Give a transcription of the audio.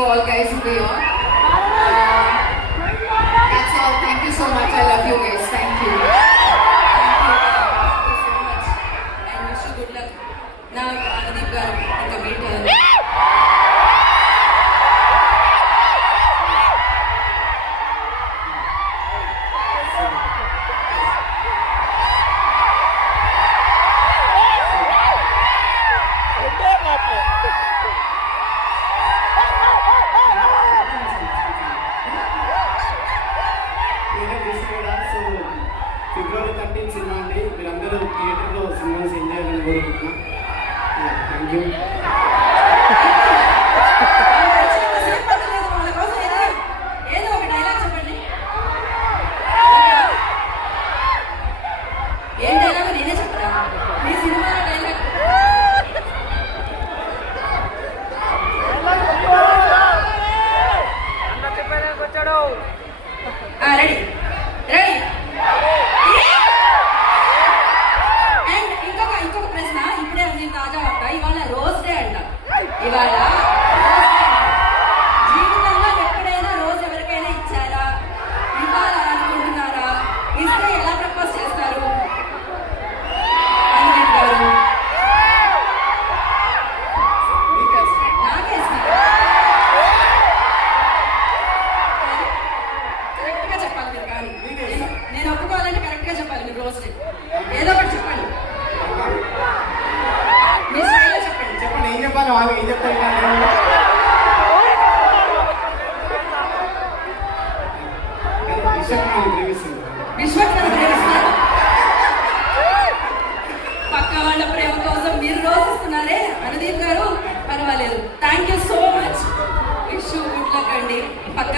you all guys to be on. That's all. Thank you so much. I love you guys. Thank you. Thank you so much. And wish you good luck. Now, Anudeep garu, inka meet ayandi. ఫిబ్రవరి 13 సినిమా అండి. మీరందరూ థియేటర్లో cinemas enjoy చేయాలని కోరుకుంటున్నాం. Thank you. ఏదో ఒక డైలాగ్ చెప్పండి. ఏం డైలాగ్ నేనే చెప్పరా? మీ సినిమాలో డైలాగ్ రెడీ రెడీ. అండ్ ఇంకొక ప్రశ్న. ఇప్పుడే నేను తాజా వార్త. ఇవాళ రోజ్ డే అంట. ఇవాళ జీవితంలో ఎప్పుడైనా రోజు ఎవరికైనా ఇచ్చారా? ఇవ్వాలనుకుంటున్నారా? ఇస్తే ఎలా ప్రపోజ్ చేస్తారు? అనుదీప్ గారు నాకే ఇస్తారు. కరెక్ట్గా చెప్పాలి మీరు. కానీ నేను ఒప్పుకోవాలంటే కరెక్ట్గా చెప్పాలి మీరు. రోజ్ డే ఏదో ఒకటి చెప్పండి. మీ స్టైల్లో చెప్పండి. చెప్పండి, ఏం చెప్పాలి? వాళ్ళు ఏం చెప్తారు? విశ్వక్సేన ప్రేమిస్తున్నారు. పక్క వాళ్ళ ప్రేమ కోసం మీరు రోజిస్తున్నారే అనుదీప్ గారు. పర్వాలేదు. Thank you so much. Wish you good luck అండి. పక్క